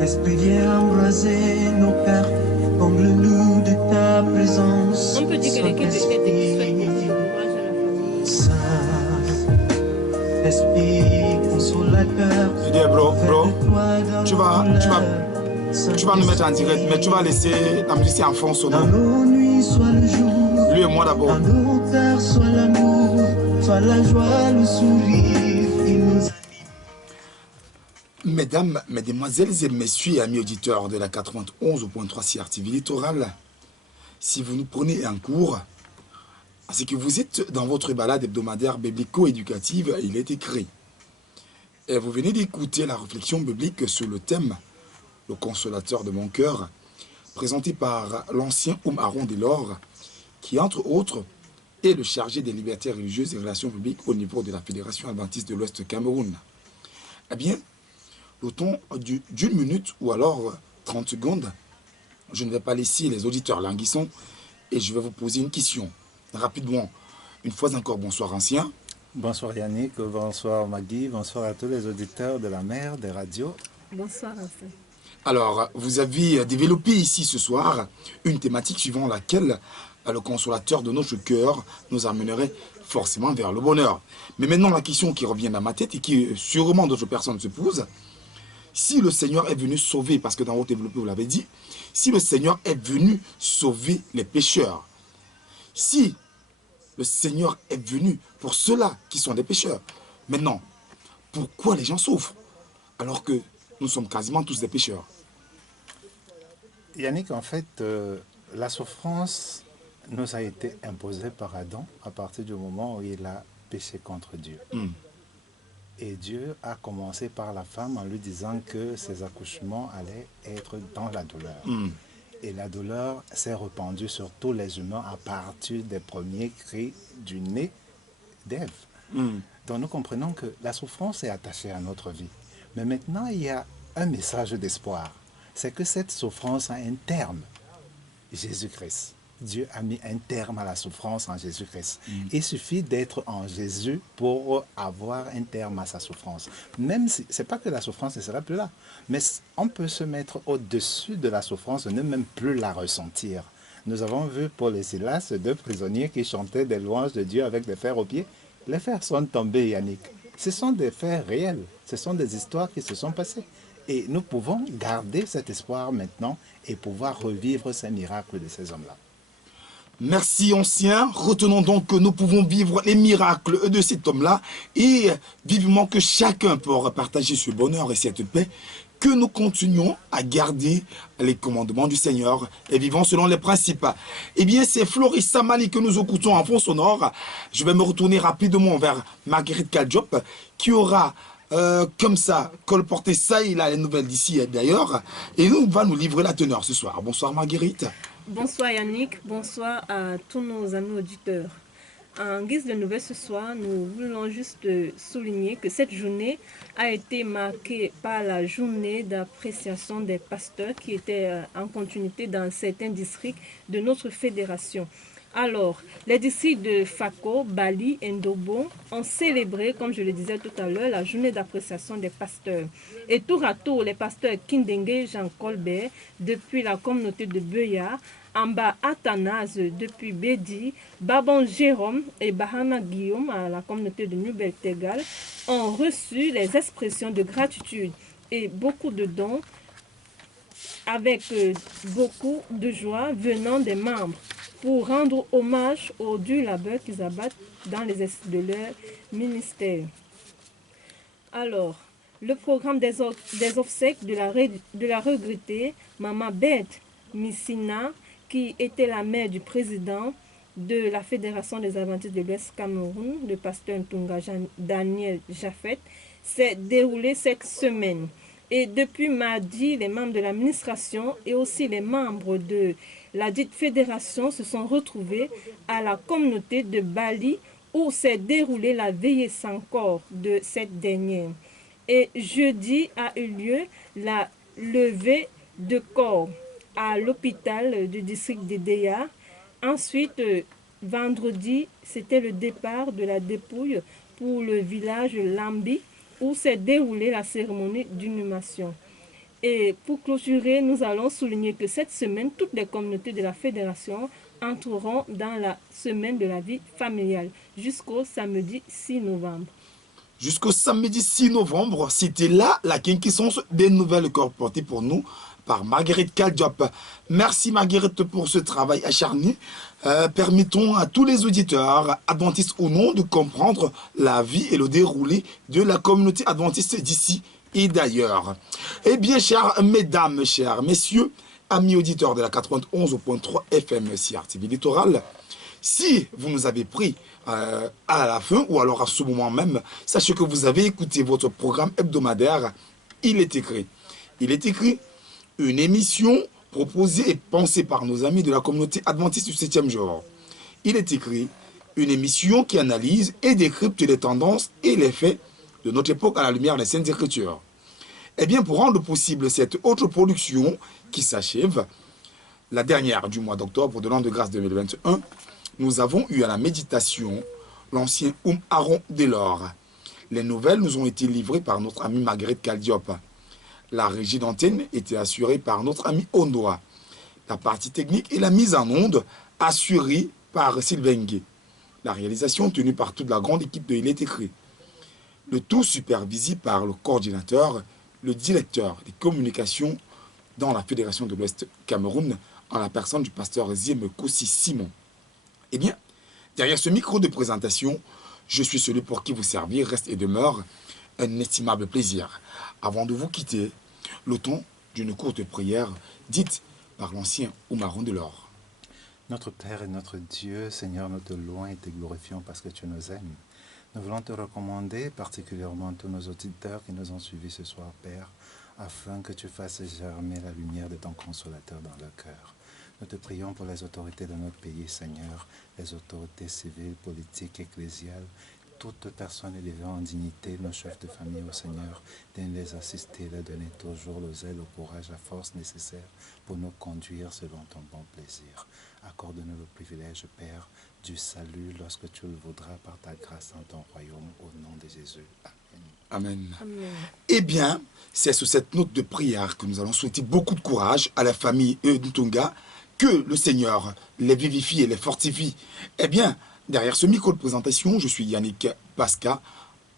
Esprit, viens embraser nos cœurs, comble-nous de ta présence. On peut dire que l'équipe de tête souhaite beaucoup de courage à la famille. Saint-Esprit, consolateur. Je dis, bro, tu vas nous mettre en direct, mais tu vas laisser la musique en fond sonore. Dans nos nuits, soit le jour. Lui et moi d'abord. Dans nos cœurs, soit l'amour, soit la joie, le sourire qui nous anime. Mesdames, mesdemoiselles et messieurs, amis auditeurs de la 91.3 CRTV Littoral, si vous nous prenez en cours, c'est que vous êtes dans votre balade hebdomadaire biblico-éducative, il est écrit. Et vous venez d'écouter la réflexion biblique sur le thème « Le consolateur de mon cœur », présenté par l'ancien Aaron Delors, qui entre autres est le chargé des libertés religieuses et relations publiques au niveau de la Fédération adventiste de l'Ouest Cameroun. Eh bien, le temps d'une minute ou alors 30 secondes, je ne vais pas laisser les auditeurs languissants et je vais vous poser une question. Rapidement, une fois encore, bonsoir ancien. Bonsoir Yannick, bonsoir Magui, bonsoir à tous les auditeurs de la mer, des radios. Bonsoir ancien. Alors, vous avez développé ici ce soir une thématique suivant laquelle le consolateur de notre cœur nous amènerait forcément vers le bonheur. Mais maintenant, la question qui revient dans ma tête et qui sûrement d'autres personnes se posent, si le Seigneur est venu sauver, parce que dans votre développé vous l'avez dit, si le Seigneur est venu sauver les pécheurs, si le Seigneur est venu pour ceux-là qui sont des pécheurs, maintenant, pourquoi les gens souffrent alors que nous sommes quasiment tous des pécheurs? Yannick, en fait, la souffrance nous a été imposée par Adam à partir du moment où il a péché contre Dieu. Et Dieu a commencé par la femme en lui disant que ses accouchements allaient être dans la douleur. Et la douleur s'est répandue sur tous les humains à partir des premiers cris du nez d'Ève. Donc nous comprenons que la souffrance est attachée à notre vie. Mais maintenant, il y a un message d'espoir. C'est que cette souffrance a un terme. Jésus-Christ. Dieu a mis un terme à la souffrance en Jésus-Christ. Il suffit d'être en Jésus pour avoir un terme à sa souffrance. Même si, ce n'est pas que la souffrance ne sera plus là, mais on peut se mettre au-dessus de la souffrance et ne même plus la ressentir. Nous avons vu Paul et Silas, deux prisonniers qui chantaient des louanges de Dieu avec des fers aux pieds. Les fers sont tombés, Yannick. Ce sont des faits réels, ce sont des histoires qui se sont passées. Et nous pouvons garder cet espoir maintenant et pouvoir revivre ces miracles de ces hommes-là. Merci ancien, retenons donc que nous pouvons vivre les miracles de cet homme-là et vivement que chacun pourra partager ce bonheur et cette paix, que nous continuons à garder les commandements du Seigneur et vivons selon les principes. Eh bien, c'est Floris Samali que nous écoutons en fond sonore. Je vais me retourner rapidement vers Marguerite Kaldjop qui aura comme ça colporté ça, il a les nouvelles d'ici d'ailleurs et nous va nous livrer la teneur ce soir. Bonsoir Marguerite. Bonsoir Yannick, bonsoir à tous nos amis auditeurs. En guise de nouvelles ce soir, nous voulons juste souligner que cette journée a été marquée par la journée d'appréciation des pasteurs qui était en continuité dans certains districts de notre fédération. Alors, les districts de Fako, Bali et Ndobo ont célébré, comme je le disais tout à l'heure, la journée d'appréciation des pasteurs. Et tour à tour, les pasteurs Kindengue Jean Colbert, depuis la communauté de Beuya, Amba Athanase, depuis Bedi, Babon Jérôme et Bahama Guillaume, à la communauté de Nubel-Tegal, ont reçu les expressions de gratitude et beaucoup de dons, avec beaucoup de joie venant des membres, pour rendre hommage au dur labeur qu'ils abattent dans les de leur ministère. Alors, le programme des obsèques de la regrettée Maman Beth Missina, qui était la mère du président de la Fédération des Adventistes de l'Ouest Cameroun, le pasteur Ntunga Daniel Jaffet, s'est déroulé cette semaine. Et depuis mardi, les membres de l'administration et aussi les membres de la dite fédération se sont retrouvés à la communauté de Bali où s'est déroulée la veillée sans corps de cette dernière. Et jeudi a eu lieu la levée de corps à l'hôpital du district d'Edea. Ensuite, vendredi, c'était le départ de la dépouille pour le village Lambi où s'est déroulée la cérémonie d'inhumation. Et pour clôturer, nous allons souligner que cette semaine, toutes les communautés de la Fédération entreront dans la semaine de la vie familiale jusqu'au samedi 6 novembre. Jusqu'au samedi 6 novembre, c'était là la quinquissance des nouvelles colportées pour nous par Marguerite Kaldiop. Merci Marguerite pour ce travail acharné. Permettons à tous les auditeurs adventistes ou non de comprendre la vie et le déroulé de la communauté adventiste d'ici et d'ailleurs. Eh bien, chères mesdames, chers messieurs, amis auditeurs de la 91.3 FM CRTV Littoral, si vous nous avez pris à la fin ou alors à ce moment même, sachez que vous avez écouté votre programme hebdomadaire. Il est écrit. Il est écrit une émission proposée et pensée par nos amis de la communauté adventiste du 7e jour. Il est écrit une émission qui analyse et décrypte les tendances et les faits de notre époque à la lumière des Saintes Écritures. Eh bien, pour rendre possible cette autre production qui s'achève, la dernière du mois d'octobre de l'an de grâce 2021, nous avons eu à la méditation l'ancien Aaron Delors. Les nouvelles nous ont été livrées par notre amie Marguerite Kaldiop. La régie d'antenne était assurée par notre ami Ondoa. La partie technique et la mise en onde assurée par Sylvain Gué. La réalisation tenue par toute la grande équipe de Il est écrit. Le tout supervisé par le coordinateur, le directeur des communications dans la Fédération de l'Ouest Cameroun, en la personne du pasteur Ziem Kossi Simon. Eh bien, derrière ce micro de présentation, je suis celui pour qui vous servir reste et demeure un estimable plaisir. Avant de vous quitter, le temps d'une courte prière dite par l'ancien Aaron Delors. Notre Père et notre Dieu, Seigneur, nous te louons et te glorifions parce que tu nous aimes. Nous voulons te recommander particulièrement tous nos auditeurs qui nous ont suivis ce soir, Père, afin que tu fasses germer la lumière de ton consolateur dans leur cœur. Nous te prions pour les autorités de notre pays, Seigneur, les autorités civiles, politiques, ecclésiales, toutes personnes élevées en dignité, nos chefs de famille, au Seigneur, de les assister, de donner toujours le zèle, le courage, la force nécessaire pour nous conduire selon ton bon plaisir. Accorde-nous le privilège, Père, du salut lorsque tu le voudras par ta grâce dans ton royaume, au nom de Jésus. Amen. Amen. Eh bien, c'est sous cette note de prière que nous allons souhaiter beaucoup de courage à la famille Ntunga, que le Seigneur les vivifie et les fortifie. Eh bien, derrière ce micro de présentation, je suis Yannick Pasca.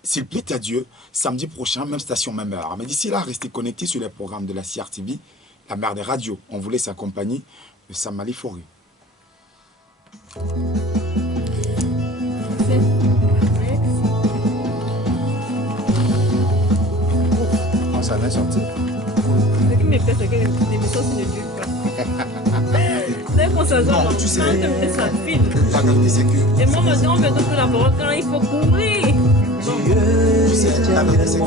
S'il plaît à Dieu, samedi prochain, même station, même heure. Mais d'ici là, restez connectés sur les programmes de la CRTV, la mère des radios. On vous laisse accompagner de Samali Fori. On s'en est sorti. Ce qui me fait, c'est que l'émission ne dure pas. C'est qu'on s'assoit, Non, tu sais, ça file. la vérité, c'est que... Et moi, maintenant, on me donne la parole quand il faut courir. Tu sais, la vérité, c'est que...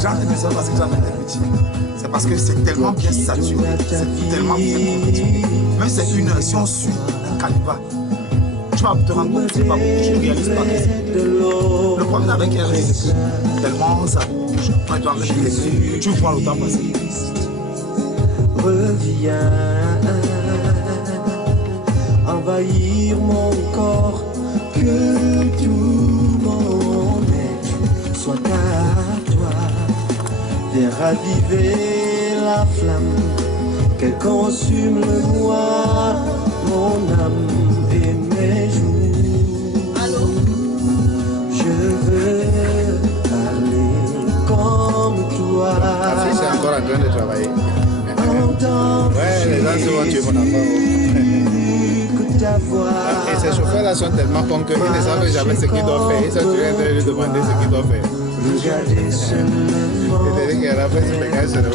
J'en ai ça parce que j'en ai petit. C'est parce que c'est tellement bien saturé, c'est tellement bien compétitif. Même c'est une heure, si on suit un calibre, tu vas te rendre compte que c'est pas beaucoup, tu ne réalises pas que c'est. Le problème avec elle, c'est que tellement ça bouge, quand tu arrêtes les tu vois le temps passer. Reviens, envahir mon corps, que tout mon être soit à toi. Viens raviver la flamme, qu'elle consume le moi, mon âme et mes jours. Allô? Je veux aller comme toi. La fille, c'est encore en train de travailler. Entendre Ouais, les gens souvent tuent mon enfant. que ta voix. Et ces chauffeurs-là sont tellement cons qu'ils ne savent jamais ce qu'ils doivent faire. Ils sont toujours en train de lui demander ce qu'ils doivent faire. Regarder seulement. Et c'est-à-dire qu'à la fin, c'est le gars, c'est le